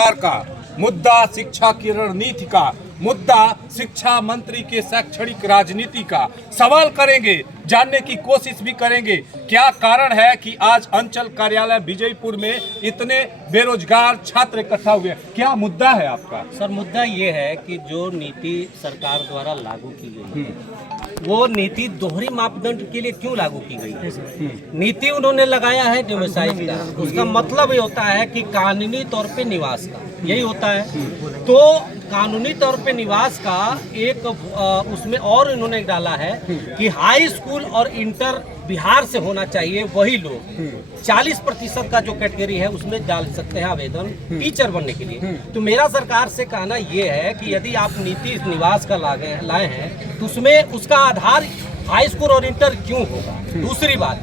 सरकार का मुद्दा शिक्षा की रणनीति का, मुद्दा शिक्षा मंत्री के शैक्षणिक राजनीति का सवाल करेंगे, जानने की कोशिश भी करेंगे। क्या कारण है कि आज अंचल कार्यालय विजयपुर में इतने बेरोजगार छात्र इकट्ठा हुए हैं? क्या मुद्दा है आपका? सर, मुद्दा ये है कि जो नीति सरकार द्वारा लागू की गई है वो नीति दोहरी मापदंड के लिए क्यों लागू की गई है? नीति उन्होंने लगाया है डोमिसाइल का, उसका मतलब ये होता है कि कानूनी तौर पे निवास का, यही होता है। तो कानूनी तौर पे निवास का एक उसमें और इन्होंने डाला है कि हाई स्कूल और इंटर बिहार से होना चाहिए, वही लोग 40% का जो कैटेगरी है उसमें डाल सकते हैं आवेदन टीचर बनने के लिए। तो मेरा सरकार से कहना ये है कि यदि आप नीति निवास का लाए हैं तो उसमें उसका आधार हाई स्कूल और इंटर क्यों होगा? दूसरी बात,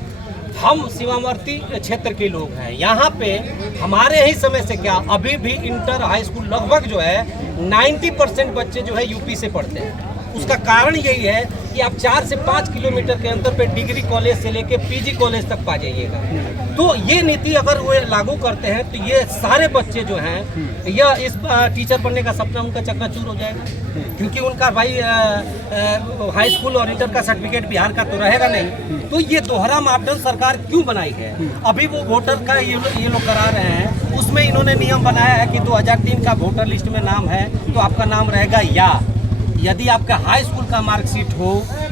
हम सीमावर्ती क्षेत्र के लोग हैं, यहाँ पे हमारे ही समय से क्या अभी भी इंटर हाई स्कूल लगभग जो है 90% बच्चे जो है यूपी से पढ़ते हैं। उसका कारण यही है कि आप 4 से 5 किलोमीटर के अंतर पे डिग्री कॉलेज से लेके पीजी कॉलेज तक पा जाइएगा। तो ये नीति अगर वो लागू करते हैं तो ये सारे बच्चे जो हैं यह इस टीचर बनने का सपना उनका चकनाचूर हो जाएगा, क्योंकि उनका भाई हाई स्कूल और इंटर का सर्टिफिकेट बिहार का तो रहेगा नहीं। तो ये दोहरा मापदंड सरकार क्यों बनाई है? अभी वो वोटर का ये लोग करा रहे हैं, उसमें इन्होंने नियम बनाया है कि 2003 का वोटर लिस्ट में नाम है तो आपका नाम रहेगा या यदि आपका हाई स्कूल का मार्कशीट हो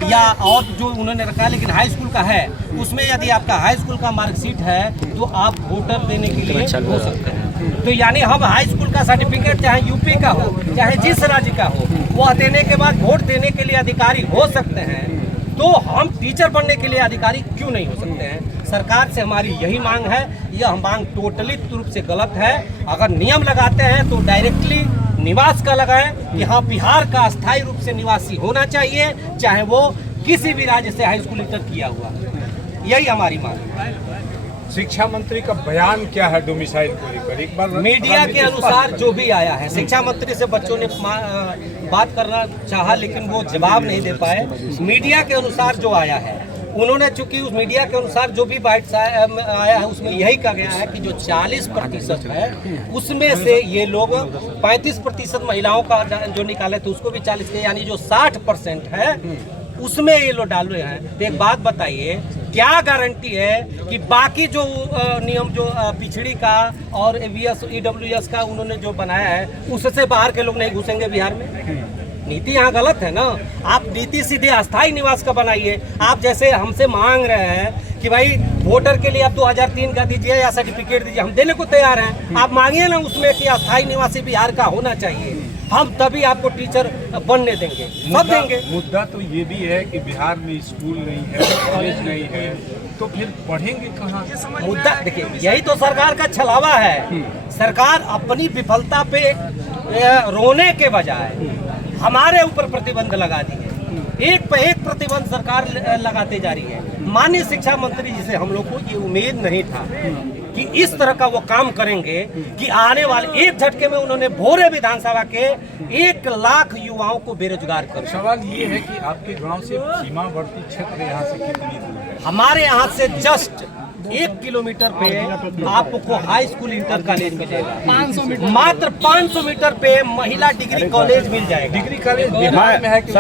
या और जो उन्होंने रखा है, लेकिन हाई स्कूल का है उसमें यदि आपका हाई स्कूल का मार्कशीट है तो आप वोटर देने के लिए हो सकते हैं। तो यानी हम हाई स्कूल का सर्टिफिकेट चाहे यूपी का हो चाहे जिस राज्य का हो, वह देने के बाद वोट देने के लिए अधिकारी हो सकते हैं। तो हम टीचर बनने के लिए अधिकारी क्यों नहीं हो सकते हैं? सरकार से हमारी यही मांग है। यह मांग टोटली रूप से गलत है। अगर नियम लगाते हैं तो डायरेक्टली निवास का लगाएं कि हाँ बिहार का अस्थायी रूप से निवासी होना चाहिए, चाहे वो किसी भी राज्य से हाई स्कूल इंटर किया हुआ। यही हमारी मांग है। शिक्षा मंत्री का बयान क्या है डोमिसाइल को लेकर? एक बार मीडिया के अनुसार जो भी आया है, शिक्षा मंत्री से बच्चों ने बात करना चाहा लेकिन वो जवाब नहीं दे पाए। मीडिया के अनुसार जो आया है, उन्होंने चूंकि उस मीडिया के अनुसार जो भी बाइट आया है उसमें यही कहा गया है कि जो 40% है उसमें से ये लोग 35% महिलाओं का जो निकाले थे उसको भी 40 के, यानी जो 60% है उसमें ये लोग डाल रहे हैं। तो एक बात बताइए, क्या गारंटी है कि बाकी जो नियम जो पिछड़ी का और EWS का उन्होंने जो बनाया है उससे बाहर के लोग नहीं घुसेंगे बिहार में? नीति यहाँ गलत है ना। आप नीति सीधे अस्थायी निवास का बनाइए। आप जैसे हमसे मांग रहे हैं कि भाई वोटर के लिए आप 2003 का दीजिए या सर्टिफिकेट दीजिए, हम देने को तैयार हैं। आप मांगिए ना उसमें कि अस्थायी निवासी बिहार का होना चाहिए, हम तभी आपको टीचर बनने देंगे, सब देंगे। मुद्दा तो ये भी है कि बिहार में स्कूल नहीं है, कॉलेज नहीं है, तो फिर पढ़ेंगे कहाँ? मुद्दा देखिए, यही तो सरकार का छलावा है। सरकार अपनी विफलता पे रोने के बजाय हमारे ऊपर प्रतिबंध लगा दी है। एक पे एक प्रतिबंध सरकार लगाते जा रही है। माननीय शिक्षा मंत्री जी से हम लोग को ये उम्मीद नहीं था कि इस तरह का वो काम करेंगे कि आने वाले एक झटके में उन्होंने भोरे विधानसभा के 1 लाख युवाओं को बेरोजगार कर। सवाल ये है कि आपके गांव से सीमावर्ती क्षेत्र यहाँ से कितनी दूर है? हमारे यहाँ से जस्ट 1 किलोमीटर पे आपको हाई स्कूल इंटर कॉलेज मिलेगा। 500 मीटर, मात्र 500 मीटर पे महिला डिग्री कॉलेज मिल जाएगा। डिग्री कॉलेज बिहार में है कि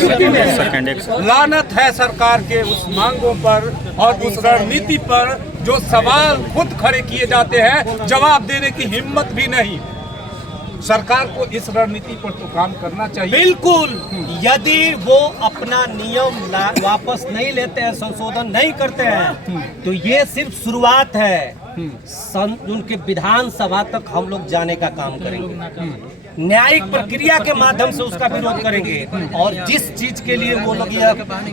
यूपी में है? लानत है सरकार के उस मांगों पर और उस रणनीति पर जो सवाल खुद खड़े किए जाते हैं, जवाब देने की हिम्मत भी नहीं। सरकार को इस रणनीति पर तो काम करना चाहिए। बिल्कुल, यदि वो अपना नियम वापस नहीं लेते हैं, संशोधन नहीं करते हैं, तो ये सिर्फ शुरुआत है। उनके विधानसभा तक हम लोग जाने का काम करेंगे, न्यायिक प्रक्रिया के माध्यम से उसका विरोध करेंगे। और जिस चीज के लिए वो लोग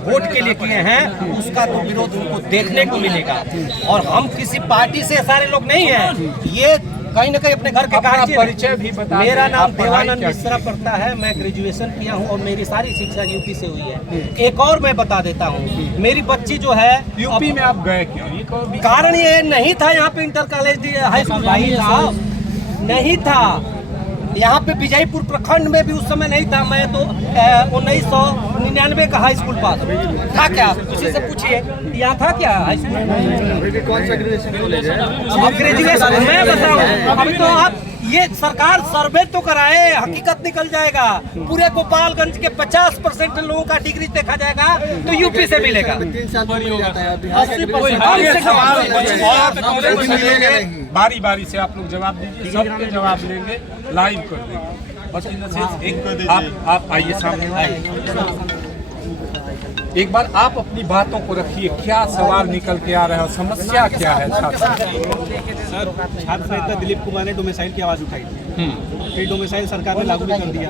वोट के लिए किए हैं उसका तो विरोध उनको देखने को मिलेगा। और हम किसी पार्टी से सारे लोग नहीं हैं, ये कहीं ना कहीं अपने घर के कार्य। परिचय भी बता। मेरा नाम देवानंद मिश्रा पड़ता है, मैं ग्रेजुएशन किया हूँ और मेरी सारी शिक्षा यूपी से हुई है। एक और मैं बता देता हूँ, मेरी बच्ची जो है यूपी में आप गए क्यों? कारण ये नहीं था यहाँ पे इंटर कॉलेज हाई स्कूल, भाई साहब नहीं था। यहाँ पे विजयपुर प्रखंड में भी उस समय नहीं था। मैं तो 1999 का हाई स्कूल पास था। क्या किसी से पूछिए यहाँ था क्या हाई स्कूल? कौन सा ग्रेजुएशन मैं बताऊँ? अभी तो आप ये सरकार सर्वे तो कराए, हकीकत निकल जाएगा। पूरे गोपालगंज के 50% लोगों का डिग्री देखा जाएगा तो यूपी से मिलेगा। 3 साल में मिल जाता है। बारी बारी से आप लोग जवाब दीजिए, सबके जवाब लेंगे, लाइव कर देंगे। आप आइए सामने आइए। एक बार आप अपनी बातों को रखिए, क्या सवाल निकल के आ रहा है, समस्या क्या है छात्र? सर, छात्र नेता दिलीप कुमार ने डोमिसाइल की आवाज़ उठाई थी। फिर डोमिसाइल सरकार ने लागू भी कर दिया,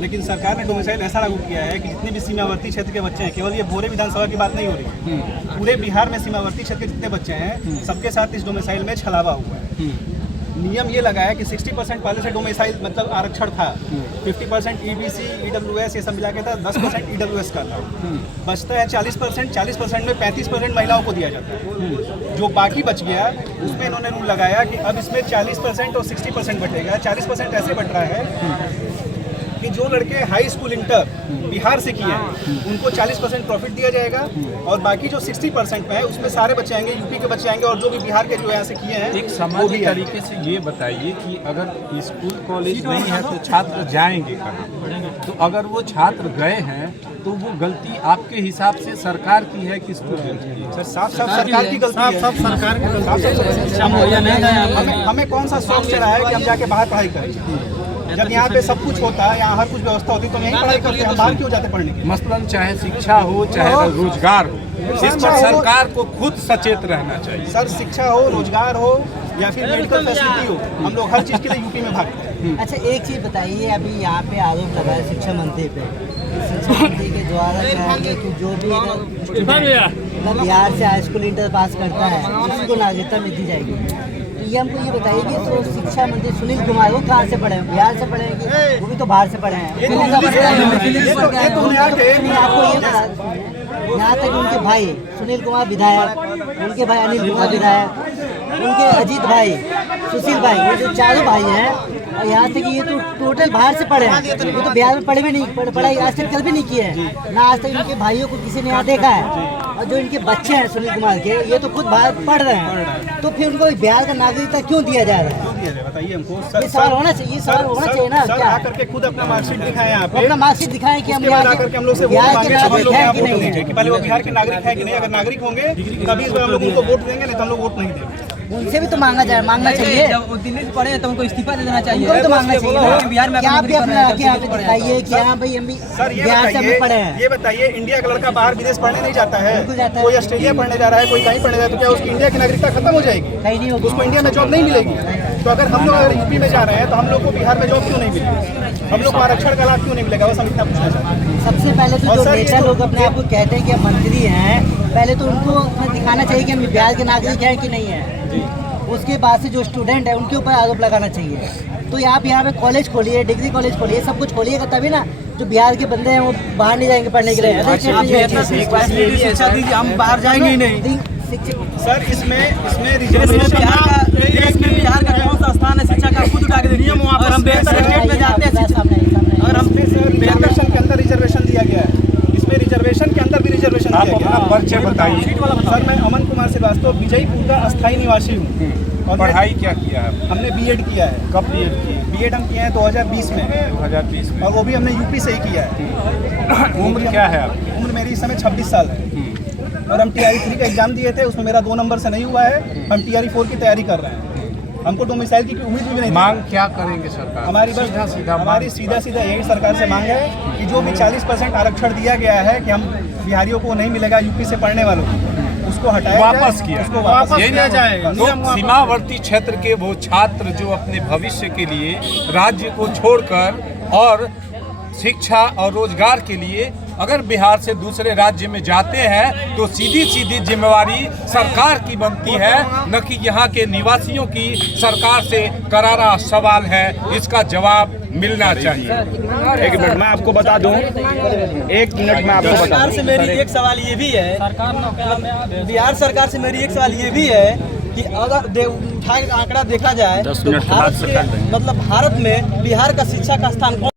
लेकिन सरकार ने डोमिसाइल ऐसा लागू किया है कि जितने भी सीमावर्ती क्षेत्र के बच्चे हैं, केवल ये भोरे विधानसभा की बात नहीं हो रही है, पूरे बिहार में सीमावर्ती क्षेत्र के जितने बच्चे हैं सबके साथ इस डोमिसाइल में छलावा हुआ है। नियम ये लगा है कि 60% पहले से डोमिसाइल मतलब आरक्षण था, 50% EBC EWS ये सब मिला के था, 10% EWS का था, बचता है 40% में 35% महिलाओं को दिया जाता है। जो बाकी बच गया उसमें इन्होंने रूल लगाया कि अब इसमें 40% और 60% बटेगा। 40% ऐसे बट रहा है कि जो लड़के हाई स्कूल इंटर बिहार से किए हैं उनको 40% प्रॉफिट दिया जाएगा, और बाकी जो 60% में है उसमें सारे बच्चे आएंगे, यूपी के बच्चे आएंगे, और जो भी बिहार के जो यहाँ से किए हैं एक सामाजिक तरीके से ये बताइए कि अगर स्कूल कॉलेज नहीं है तो छात्र जाएंगे कहाँ? तो अगर वो छात्र गए हैं तो वो गलती आपके हिसाब से सरकार की है कि स्टूडेंट की? सर साफ सरकार की गलती है। सब सरकार की गलती। हमें कौन सा शौक चढ़ा है कि हम जाके बाहर पढ़ाई करें? जब यहाँ पे सब कुछ होता है, यहाँ हर कुछ व्यवस्था होती है, तो यहीं पढ़ाई करते हैं, हम बाहर क्यों जाते पढ़ने के? मसलन चाहे शिक्षा हो चाहे रोजगार हो, इस पर सरकार को खुद सचेत रहना चाहिए। सर शिक्षा हो, रोजगार हो या फिर मेडिकल फैसिलिटी हो, हम लोग हर चीज़ के लिए यूपी में भागते हैं। अच्छा एक चीज़ बताइए, अभी यहाँ पे आरोप लगा है शिक्षा मंत्री पे, शिक्षा मंत्री के द्वारा चाहेंगे कि जो भी बिहार से हाई स्कूल इंटर पास करता है उसको नागरिकता में दी जाएगी। ये हमको ये बताइए कि तो शिक्षा मंत्री सुनील कुमार वो कहाँ से पढ़े हैं? बिहार से पढ़े हैं कि वो भी तो बाहर से पढ़े हैं? आपको ये ना यहाँ तक उनके भाई सुनील कुमार विधायक, उनके भाई अनिल कुमार विधायक, उनके अजीत भाई, सुशील भाई, ये जो चारों भाई हैं, और यहाँ तक ये तो टोटल बाहर से पढ़े हैं। ये तो बिहार में पढ़े भी नहीं, पढ़ाई आज तक कल भी नहीं किए हैं ना, आज तक इनके भाइयों को किसी ने यहाँ देखा है। और जो इनके बच्चे हैं सुनील कुमार के, ये तो खुद बाहर पढ़ रहे हैं, तो फिर उनको बिहार का नागरिकता क्यों दिया जा रहा है? बताइए हमको। ये सवाल होना चाहिए, सवाल होना चाहिए ना। क्या करके खुद अपना मार्कशीट दिखाएं, आप अपना मार्कशीट दिखाएं कि हम बिहार के नागरिक है कि नहीं, कि पहले वो बिहार के नागरिक है कि नहीं। अगर नागरिक होंगे तभी हम लोग उनको वोट देंगे, नहीं तो हम लोग वोट नहीं देंगे। उनसे भी तो मांगना चाहिए। जब वो दिल्ली से पढ़े हैं तो उनको इस्तीफा दे देना चाहिए। उनको भी तो मांगना चाहिए। बिहार में क्या आप भी अपना यहाँ पे दिखाइए कि हाँ भाई हम भी बिहार से भी पढ़े हैं। ये बताइए, इंडिया का लड़का बाहर विदेश पढ़ने नहीं जाता है, बिल्कुल जाता है। कोई ऑस्ट्रेलिया पढ़ने जा रहा है, कोई कहीं पढ़ने जा रहा है, तो क्या उसकी इंडिया की नागरिकता खत्म हो जाएगी? कहीं नहीं होगी, उसको इंडिया में जॉब नहीं मिलेगी। तो अगर हम लोग अगर यूपी में जा रहे हैं तो हम लोग को बिहार में जॉब क्यों नहीं मिलेगी? हम लोग को आरक्षण का लाभ क्यों नहीं मिलेगा? बस हम इतना पूछना चाहते हैं। सबसे पहले तो जो नेता लोग अपने आप को कहते हैं कि हम मंत्री हैं, पहले तो उनको दिखाना चाहिए कि हम बिहार के नागरिक हैं कि नहीं है। उसके बाद से जो स्टूडेंट है उनके ऊपर आरोप लगाना चाहिए। तो आप यहाँ पे कॉलेज खोलिए, डिग्री कॉलेज खोलिए, सब कुछ खोलिएगा तभी ना जो बिहार के बंदे हैं वो बाहर नहीं जाएंगे पढ़ने के लिए। शिक्षा दीजिए, हम बाहर जाएंगे ही नहीं। सर इसमें रिजर्वेशन बिहार का कौन सा स्थान है शिक्षा का? खुद उठा के नियम और हम बेहतर स्टेट में जाते हैं। और हमने सर रिजर्वेशन के अंदर रिजर्वेशन दिया गया है, इसमें रिजर्वेशन के अंदर भी रिजर्वेशन दिया गया है। परिचय बताइए। सर मैं अमन कुमार श्रीवास्तव विजयपुर का अस्थायी निवासी हूँ। और पढ़ाई क्या किया है? हमने बीएड किया है। कब बीएड की? बीएड हम किए हैं 2020 में। 2020 में। और वो भी हमने यूपी से ही किया है। उम्र क्या है आपकी? उम्र मेरी इस समय 26 साल है। और हम TRE 3 का एग्जाम दिए थे, उसमें मेरा 2 नंबर से नहीं हुआ है। हम TRE 4 की तैयारी कर रहे हैं। हमको डोमिसाइल की उम्मीद भी नहीं थी। मांग क्या करेंगे सरकार? हमारी बस हमारी सीधा यही सरकार से मांग है कि जो भी 40% आरक्षण दिया गया है कि हम बिहारियों को नहीं मिलेगा, यूपी से पढ़ने वालों को, उसको हटाया वापस जाए, किया, उसको वापस किया जाए। तो सीमावर्ती क्षेत्र के वो छात्र जो अपने भविष्य के लिए राज्य को छोड़कर और शिक्षा और रोजगार के लिए अगर बिहार से दूसरे राज्य में जाते हैं तो सीधी सीधी जिम्मेवारी सरकार की बनती है, न कि यहाँ के निवासियों की। सरकार से करारा सवाल है, इसका जवाब मिलना चाहिए। एक मिनट मैं आपको बता दूं, एक मिनट मैं आपको बता सरकार से मेरी एक सवाल ये भी है, बिहार सरकार से मेरी एक सवाल ये भी है कि अगर उठा के आंकड़ा देखा जाए 10 तो मिनट के बाद भारत से के काट देंगे। मतलब भारत में बिहार का शिक्षा का स्थान कौन